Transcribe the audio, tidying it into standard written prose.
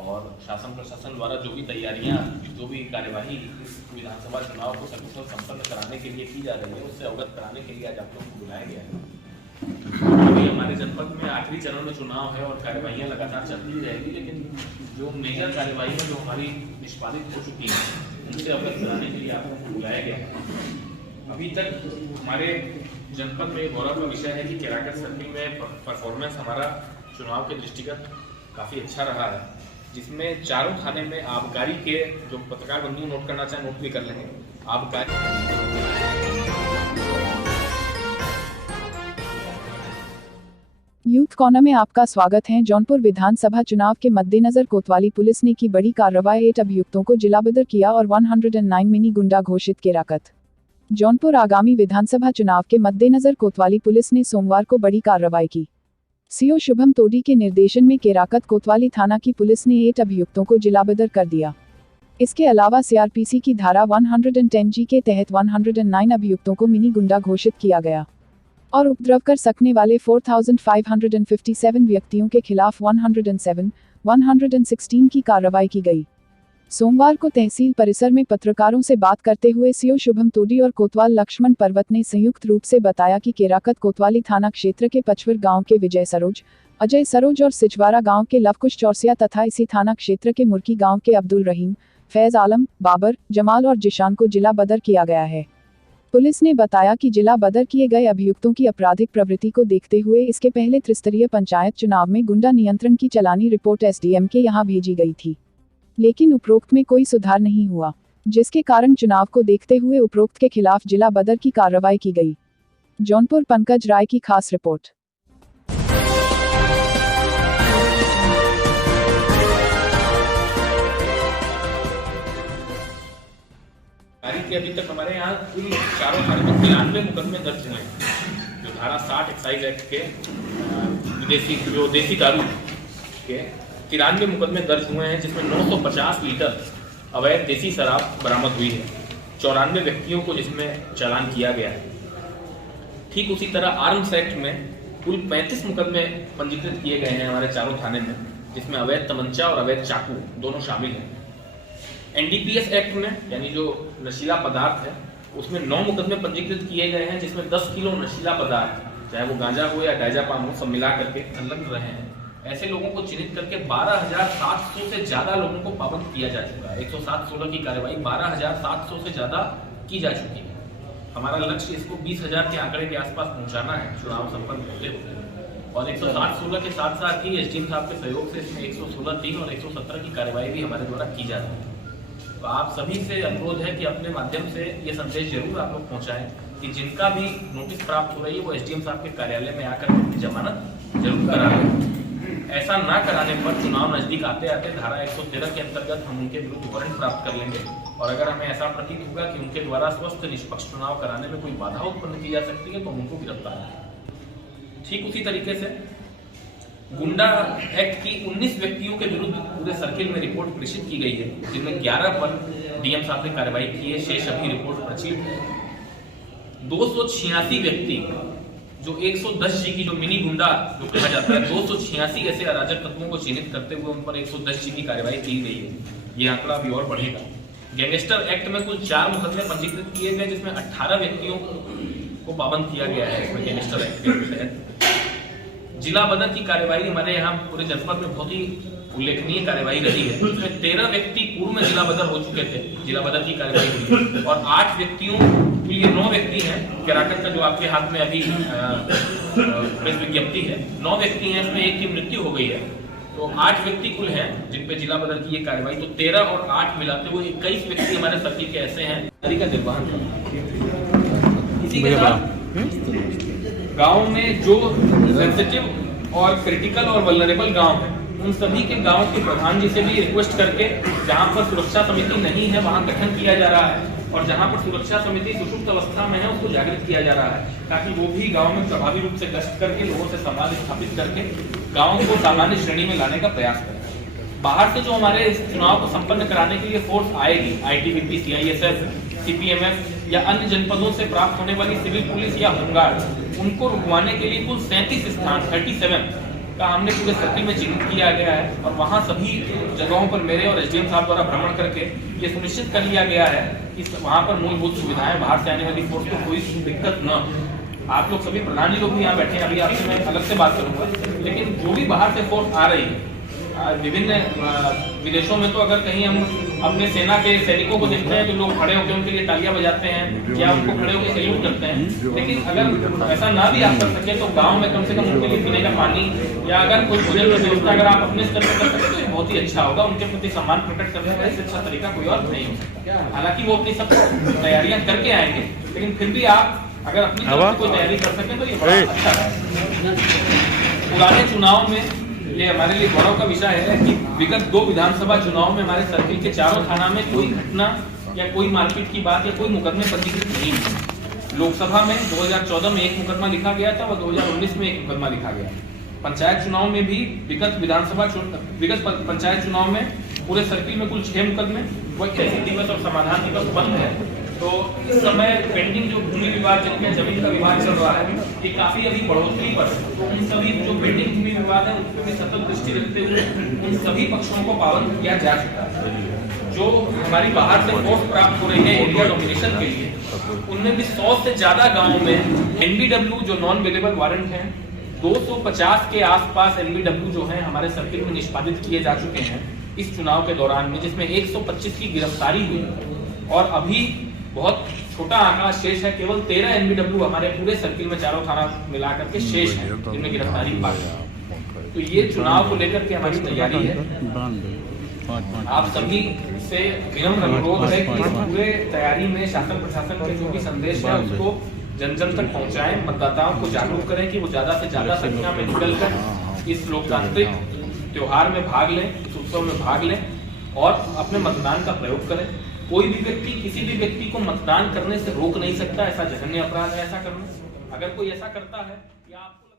और शासन प्रशासन द्वारा जो भी तैयारियां, जो भी कार्यवाही इस विधानसभा चुनाव को सकुशल संपन्न कराने के लिए की जा रही है, उससे अवगत कराने के लिए आज आप लोग को बुलाया गया है। अभी हमारे जनपद में आखिरी चरण में चुनाव है और कार्यवाहियाँ लगातार चलती ही रहेगी, लेकिन जो मेजर कार्यवाही जो हमारी निष्पादित हो चुकी है उनसे अवगत कराने के लिए आप लोग को बुलाया गया है। अभी तक हमारे जनपद में गौरव का विषय है कि केराकत सर्किल में परफॉर्मेंस हमारा चुनाव के दृष्टिगत काफ़ी अच्छा रहा है, जिसमें चारों थाने में आबकारी के जो पत्रकार बंधु नोट करना चाहें नोट भी कर लेंगे। आबकारी यूथ कॉर्नर में आपका स्वागत है। जौनपुर विधानसभा चुनाव के मद्देनजर कोतवाली पुलिस ने की बड़ी कार्रवाई, 8 अभियुक्तों को जिलाबदर किया और 109 मिनी गुंडा घोषित केराकत। जौनपुर आगामी विधानसभा चुनाव के मद्देनजर कोतवाली पुलिस ने सोमवार को बड़ी कार्रवाई की। सीओ शुभम तोडी के निर्देशन में केराकत कोतवाली थाना की पुलिस ने 8 अभियुक्तों को जिलाबदर कर दिया। इसके अलावा सीआरपीसी की धारा 110G के तहत 109 अभियुक्तों को मिनी गुंडा घोषित किया गया और उपद्रव कर सकने वाले 4557 व्यक्तियों के खिलाफ 107, 116 की कार्रवाई की गई। सोमवार को तहसील परिसर में पत्रकारों से बात करते हुए सीओ शुभम तोडी और कोतवाल लक्ष्मण पर्वत ने संयुक्त रूप से बताया कि केराकत कोतवाली थाना क्षेत्र के पचवर गांव के विजय सरोज, अजय सरोज और सिचवारा गांव के लवकुश चौरसिया तथा इसी थाना क्षेत्र के मुर्की गांव के अब्दुल रहीम, फैज आलम, बाबर, जमाल और जिशान को जिला बदर किया गया है। पुलिस ने बताया कि जिला बदर किए गए अभियुक्तों की आपराधिक प्रवृत्ति को देखते हुए इसके पहले त्रिस्तरीय पंचायत चुनाव में गुंडा नियंत्रण की चालानी रिपोर्ट एसडीएम के यहां भेजी गई थी, लेकिन उपरोक्त में कोई सुधार नहीं हुआ, जिसके कारण चुनाव को देखते हुए उपरोक्त के खिलाफ जिला बदर की कार्रवाई की गई। जौनपुर पंकज राय की खास रिपोर्ट। के अभी तक हमारे यहाँ कुल चारों थाने में 93 मुकदमे दर्ज हुए हैं, जो धारा 60 एक्साइज एक्ट के देसी दारू के 93 मुकदमे दर्ज हुए हैं, जिसमें 950 लीटर अवैध देसी शराब बरामद हुई है। 94 व्यक्तियों को जिसमें चालान किया गया है। ठीक उसी तरह आर्म्स एक्ट में कुल 35 मुकदमे पंजीकृत किए गए हैं हमारे चारों थाने में, जिसमें अवैध तमंचा और अवैध चाकू दोनों शामिल हैं। एनडीपीएस एक्ट में यानी जो नशीला पदार्थ है उसमें 9 मुकदमे पंजीकृत किए गए हैं, जिसमें 10 किलो नशीला पदार्थ, चाहे वो गांजा हो या डायजापाम हो, सब मिला करके संलग्न रहे हैं। ऐसे लोगों को चिन्हित करके 12,700 से ज्यादा लोगों को पाबंद किया जा चुका है। 107-16 की कार्रवाई 12,700 से ज्यादा की जा चुकी है। हमारा लक्ष्य इसको 20,000 के आंकड़े के आसपास पहुंचाना है चुनाव संपन्न होते हुए। और 107-16 के साथ साथ ही एसडीएम साहब के सहयोग से इसमें 116-3 और 117 की कार्रवाई भी हमारे द्वारा की जा रही है। तो आप सभी से अनुरोध है कि अपने माध्यम से ये संदेश जरूर आप लोग पहुंचाएं कि जिनका भी नोटिस प्राप्त हो रही है वो एसडीएम साहब के कार्यालय में आकर अपनी जमानत जरूर करा लें। ऐसा ना कराने पर चुनाव नजदीक आते आते धारा 113 के अंतर्गत हम उनके विरुद्ध वारंट प्राप्त कर लेंगे, और अगर हमें ऐसा प्रतीत होगा कि उनके द्वारा स्वस्थ निष्पक्ष चुनाव कराने में कोई बाधा उत्पन्न की जा सकती है तो उनको गिरफ्तार करेंगे। ठीक उसी तरीके से गुंडा एक्ट की 19 व्यक्तियों के विरुद्ध पूरे सर्किल में रिपोर्ट प्रेषित की गई है, जिनमें 11 पर डीएम साहब ने कार्रवाई की है, शेष अभी रिपोर्ट प्रचित है। 286 व्यक्ति जो 110G की जो मिनी गुंडा जो कहा जाता है, 286 ऐसे अराजक तत्वों को चिन्हित करते हुए उन पर 110G की कार्रवाई की गई है। ये आंकड़ा अभी और बढ़ेगा। गैंगस्टर एक्ट में कुल 4 मुकदमे पंजीकृत किए गए, जिसमें 18 व्यक्तियों को पाबंद किया गया है इसमें गैंगस्टर एक्ट के तहत। जिला बदर की कार्रवाई हमारे यहाँ पूरे जनपद में बहुत ही उल्लेखनीय कार्रवाई रही है। इसमें 13 व्यक्ति पूर्व में जिला बदर हो चुके थे, जिला बदर की कार्रवाई हुई, और 8 व्यक्तियों, ये 9 व्यक्ति हैं केराकत का जो आपके हाथ में अभी प्रेस विज्ञप्ति है, 9 व्यक्ति हैं, इसमें 1 की मृत्यु हो गई है, तो 8 व्यक्ति कुल हैं जिन पे जिला बदर की ये कार्रवाई। तो 13 और 8 मिलाते हुए 21 व्यक्ति हमारे सर्किल के ऐसे हैं का निर्वहन कर। इसी के साथ गांव में जो सेंसिटिव और क्रिटिकल और वल्नरेबल गांव है, उन सभी के गांव के प्रधान जी से भी रिक्वेस्ट करके जहां पर सुरक्षा समिति नहीं है वहां गठन किया जा रहा है, और जहां पर सुरक्षा समिति सुषुप्त अवस्था में है उसको जागृत किया जा रहा है, ताकि वो भी गांव में प्रभावी रूप से गश्त करके लोगों से संवाद स्थापित करके गांव को सामान्य श्रेणी में लाने का प्रयास करें। बाहर से जो हमारे इस चुनाव को संपन्न कराने के लिए फोर्स आएगी, आईटीबीपी, सीआईएसएफ, सीपीएमएफ या अन्य जनपदों से प्राप्त होने वाली सिविल पुलिस या होमगार्ड, उनको रुकवाने के लिए कुल 37 स्थान 37 का हमने पूरे सर्किल में चिन्हित किया गया है और वहाँ सभी जगहों पर मेरे और एसडीएम साहब द्वारा भ्रमण करके ये सुनिश्चित कर लिया गया है कि वहाँ पर मूलभूत सुविधाएं बाहर से आने वाली फोर्स को कोई दिक्कत न हो। आप लोग सभी प्रधान जी लोग भी यहाँ बैठे हैं, अभी आपसे मैं अलग से बात करूंगा, लेकिन जो भी बाहर से फोर्स आ रही है विभिन्न विदेशों में, तो अगर कहीं हम अपने सेना के सैनिकों को देखते हैं तो लोग खड़े होकर उनके लिए तालियां बजाते हैं या उनको खड़े होकर सैल्यूट करते हैं, लेकिन अगर ऐसा ना भी आप कर सके तो गांव में कम से कम उनके लिए पीने का पानी या अगर कोई भोजन की व्यवस्था अगर आप अपने स्तर पर कर सके तो बहुत ही अच्छा होगा। उनके प्रति सम्मान प्रकट करने का इससे अच्छा तरीका कोई और नहीं हो सकता। हालांकि वो अपनी सब तैयारियां करके आएंगे, लेकिन फिर भी आप अगर अपनी तरफ से कोई तैयारी कर सकें तो ये बड़ा अच्छा है। पुराने चुनाव में ये हमारे लिए गौरव का विषय है कि विगत 2 विधानसभा चुनाव में हमारे सर्किल के चारों थाना में कोई घटना या कोई मारपीट की बात या कोई मुकदमे पंजीकृत नहीं हुए। लोकसभा में 2014 में एक मुकदमा लिखा गया था और 2019 में एक मुकदमा लिखा गया। पंचायत चुनाव में भी विगत पंचायत चुनाव में पूरे सर्किल में कुल 6 मुकदमे दिवस और समाधान दिवस बंद है। तो इस समय पेंडिंग जो भूमि विवाद जिनमें जमीन का विवाद चल रहा है ये काफी अभी बढ़ोतरी पर, तो उन सभी जो पेंडिंग भूमि विवाद है उन पर सतत दृष्टि रखते हुए उन सभी पक्षों को पाबंद किया जा चुका है। जो हमारी बाहर से फोर्स प्राप्त हो रही है एरिया डोमिनेशन के लिए, उनमें भी 100 से ज्यादा गाँव में NBW जो नॉन अवेलेबल वारंट है 250 के आसपास NBW जो है हमारे सर्किल में निष्पादित किए जा चुके हैं इस चुनाव के दौरान में, जिसमें 125 की गिरफ्तारी हुई और अभी बहुत छोटा आंकड़ा शेष है। केवल 13 NBW हमारे पूरे सर्किल में चारों थाना मिलाकर के शेष है जिनमें गिरफ्तारी पाई। तो ये चुनाव को लेकर के हमारी तैयारी है। आप सभी से विनम्र अनुरोध है कि इस पूरे तैयारी में शासन प्रशासन के जो भी संदेश है उसको जन जन तक पहुंचाएं, मतदाताओं को जागरूक करें कि वो ज्यादा से ज्यादा संख्या में निकलकर इस लोकतांत्रिक त्योहार में भाग लें, इस उत्सव में भाग लें और अपने मतदान का प्रयोग करें। कोई भी व्यक्ति किसी भी व्यक्ति को मतदान करने से रोक नहीं सकता, ऐसा जघन्य अपराध है ऐसा करना। अगर कोई ऐसा करता है या आपको